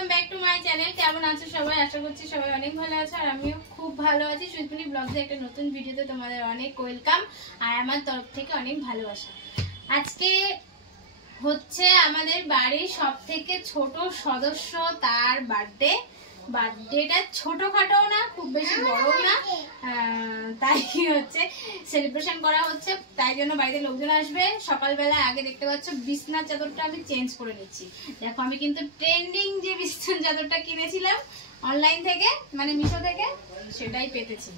Welcome back to my channel. কেমন আছো সবাই? আশা করছি সবাই অনেক ভালো আছো আর আমিও খুব ভালো আছি। সুইটমনি ব্লগসে একটা নতুন ভিডিওতে তোমাদের অনেক ওয়েলকাম আর আমার তরফ থেকে অনেক ভালোবাসা। আজকে হচ্ছে আমাদের বাড়ির সবথেকে ছোট সদস্য, তার বার্থডেটা ছোটখাটো না, খুব বেশি বড়ও না, তাই হচ্ছে সেলিব্রেশন করা হচ্ছে। তাই জন্য বাড়িতে লোকজন আসবে। সকালবেলা আগে দেখতে পাচ্ছ বিছনার চাদরটা আমি চেঞ্জ করে নিচ্ছি। দেখো আমি কিন্তু ট্রেন্ডিং যে বিছনার চাদরটা কিনেছিলাম অনলাইন থেকে, মানে মিশো থেকে, সেটাই পেতেছি।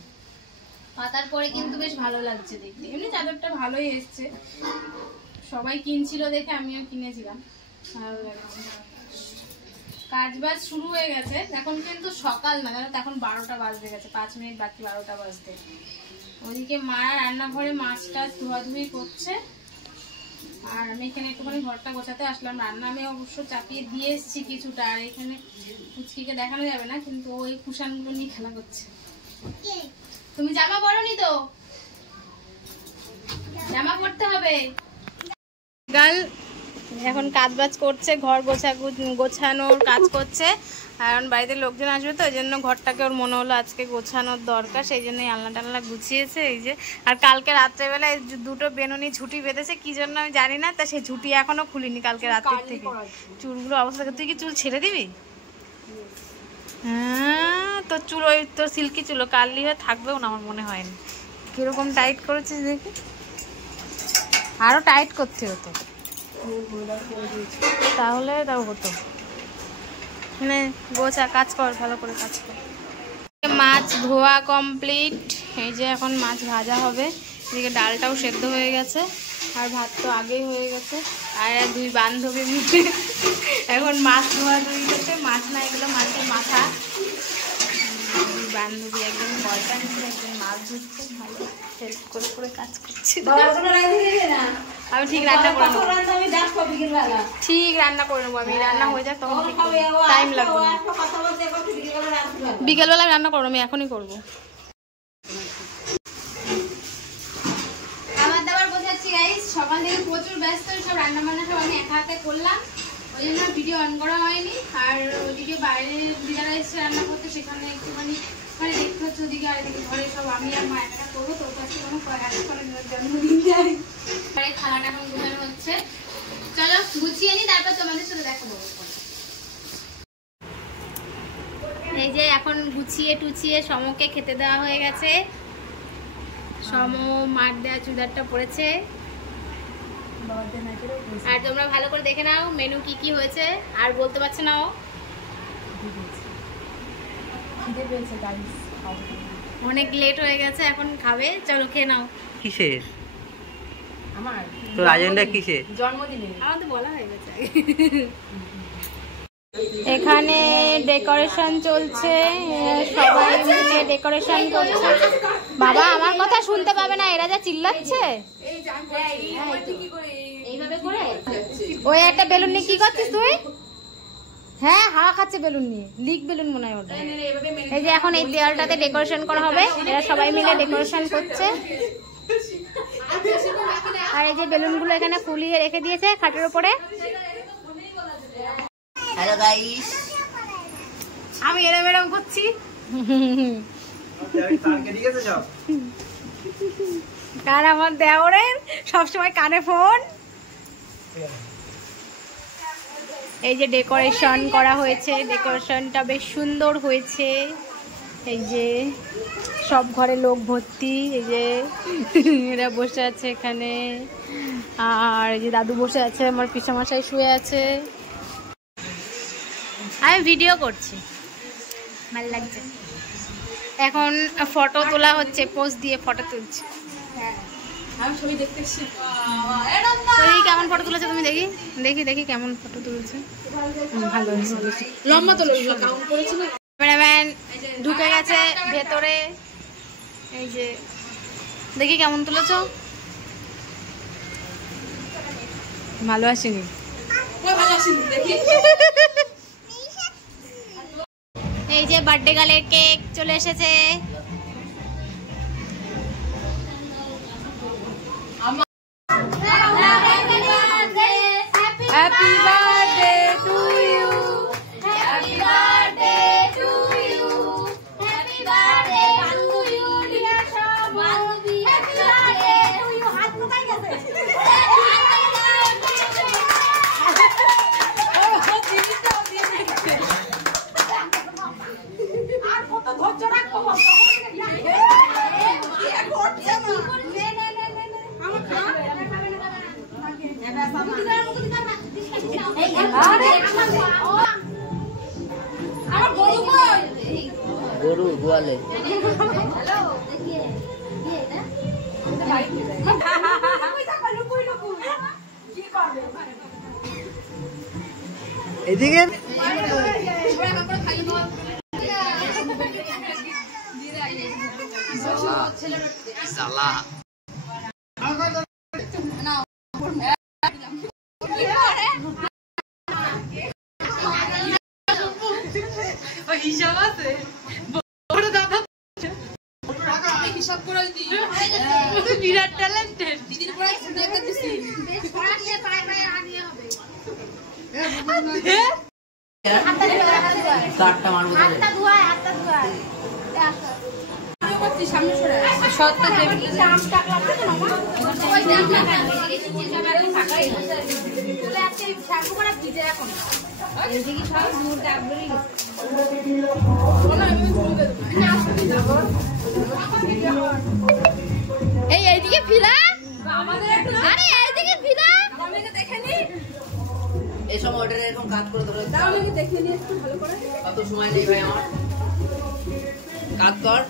পাতার পরে কিন্তু বেশ ভালো লাগছে দেখতে। এমনি চাদরটা ভালোই এসছে, সবাই কিনছিল দেখে আমিও কিনেছিলাম, ভালো লাগছে। কাজ বাজ শুরু হয়ে গেছে, এখন কিন্তু সকাল না, জানো তো এখন 12টা বাজতে গেছে, 5 মিনিট বাকি 12টা বাজতে। ওদিকে মা রান্নাঘরে মাছটা ধোয়াধুয়ি করছে আর আমি এখানে একটুখানি ঘরটা গোছাতে আসলাম। রান্না আমি অবশ্য চাপিয়ে দিয়ে এসেছি কিছুটা, আর এখানে পুচকিকে দেখানো যাবে না, কিন্তু ওই কুশানগুলো নিয়ে খেলা করছে। তুমি জামা পরোনি তো? জামা পরতে হবে। গাল এখন কাজ বাজ করছে, ঘর গোছানোর কাজ করছে। কারণ বাড়িতে লোকজন আসবে তো, ওই জন্য ঘরটাকে ওর মনে হলো আজকে গোছানোর দরকার, সেই জন্যই আলনা টালনা গুছিয়েছে। এই যে, আর কালকে রাত্রেবেলায় দুটো বেনুনি ঝুঁটি বেঁধেছে, কি জন্য আমি জানি না, তা সেই ঝুঁটি এখনো খুলিনি কালকে রাত্রের থেকে। চুলগুলো অবস্থা, তুই কি চুল ছেড়ে দিবি? হ্যাঁ, তোর চুল ওই তোর সিল্কি চুল কার্লি হয়ে থাকবেও না আমার মনে হয়নি। কিরকম টাইট করেছিস দেখি, আরো টাইট করতে হতো, তাহলে তাও হতো। মানে গোছা, কাজ কর, ভালো করে কাজ কর। মাছ ধোয়া কমপ্লিট। এই যে এখন মাছ ভাজা হবে। এদিকে ডালটাও সেদ্ধ হয়ে গেছে আর ভাত তো আগেই হয়ে গেছে। আর দুই বান্ধবী মিলে এখন মাছ ধোয়া ধুই করছে। মাছ না, এগুলো মাছের মাথা। দুই বান্ধবী, একজন বলটা নিচ্ছে, একজন মাছ ধুচ্ছে, ভালো হেল্প করে করে কাজ করছে। আমি ঠিক রান্না করে নেবো, ঠিক রান্না করে নেবো আমি। রান্না হয়ে যাক তখন, টাইম লাগবে না। বিকেলবেলা রান্না করবো, আমি এখনই করবো। আমার দাবার বোঝাচ্ছি গাইস, সকাল থেকে প্রচুর ব্যস্ত, সব রান্না বান্না সব আমি একা হাতে করলাম, ওই জন্য ভিডিও অন করা হয়নি। আর ওদিকে বাইরে দিদারা এসে রান্না করতে, সেখানে একটুখানি মানে দেখতে হচ্ছে ওদিকে। আর এদিকে ঘরে সব আমি আর মা একা করবো, তোর কাছে কোনো জন্মদিন যায়। খাওয়াটা এখন গুছানো হচ্ছে, চলো গুছিয়ে নি, তারপর তোমাদের সাথে দেখাবো। এই যে এখন গুছিয়ে টুছিয়ে সমকে খেতে দেওয়া হয়ে গেছে। সম মার দেওয়া চুড়িদারটা পরেছে। আর তোমরা ভালো করে দেখে নাও মেনু কি কি হয়েছে। আর বলতে পারছে না ও, অনেক লেট হয়ে গেছে, এখন খাবে। চলো খেয়ে নাও। কিসের আমার তোর আজেন্ডা কিসের? জন্মদিনে। আমার তো বলা হয়ে গেছে। এখানে ডেকোরেশন চলছে, সবাই মিলে ডেকোরেশন করছে। বাবা আমার কথা শুনতে পাবে না, এরা যা চিল্লাচ্ছে। ওই একটা বেলুন নিয়ে কি করছিস তুই? হ্যাঁ, হাওয়া খাচ্ছে বেলুন নিয়ে, লিক বেলুন মনে হয় ওটা। এই যে এখন এই দেওয়ালটাতে ডেকোরেশন করা হবে, এরা সবাই মিলে ডেকোরেশন করছে। আর এই যে বেলুনগুলো এখানে ফুলিয়ে রেখে দিয়েছে খাটের উপরে। হ্যালো গাইস, আমি এরম করছি। কার আমার দেওরের সবসময় কানে ফোন। এই যে ডেকোরেশন করা হয়েছে, ডেকোরেশনটা বেশ সুন্দর হয়েছে। এই যে সব ঘরে লোক ভর্তি, এই যে এরা বসে আছে এখানে, আর এই যে দাদু বসে আছে, আমার পিসামশাই শুয়ে আছে। আমি ভিডিও করছি, ভালো লাগছে। এখন ফটো তোলা হচ্ছে, পোজ দিয়ে ফটো তুলছি। কেমন ফটো তুলেছে তুমি? দেখি দেখি দেখি কেমন ফটো তুলেছে। ভালো হয়েছে, লম্বা তো ক্যামেরাম্যান ঢুকে গেছে ভেতরে। এই যে দেখি কেমন তুলেছো। ভালো আসেনি, এই যে বার্থডে গার্লের কেক চলে এসেছে। Happy birthday to you, happy গরু গোয়ালে। এদিকে হিসাব আছে বড় দাদা হিসাব করে দিই বিরাট ট্যালেন্টেড দিদির পরে একটা দিছি বেশ পড়া নিয়ে পায় পায় আগে হবে কাটটা মারবো তাহলে হাতটা ধোয়ায় করছি সামনে সরে সত্য টেবিলে চাম টাক লাগছে না মা ওই যে আমরা সব এখন ফাঁকাই বলে আজকে শ্যাম্পু করা ভিজে এখন এদিকে সব মুড়টা আগড়ি এই এইদিকে ফিরা আমাদের একটু আরে এইদিকে ফিরা আমাকে দেখে নি এই সময় ওটা এরকম কাজ করে ধরে দাও আমাকে দেখে নি একটু ভালো করে কত সময় নেই ভাই আমার কাজ কর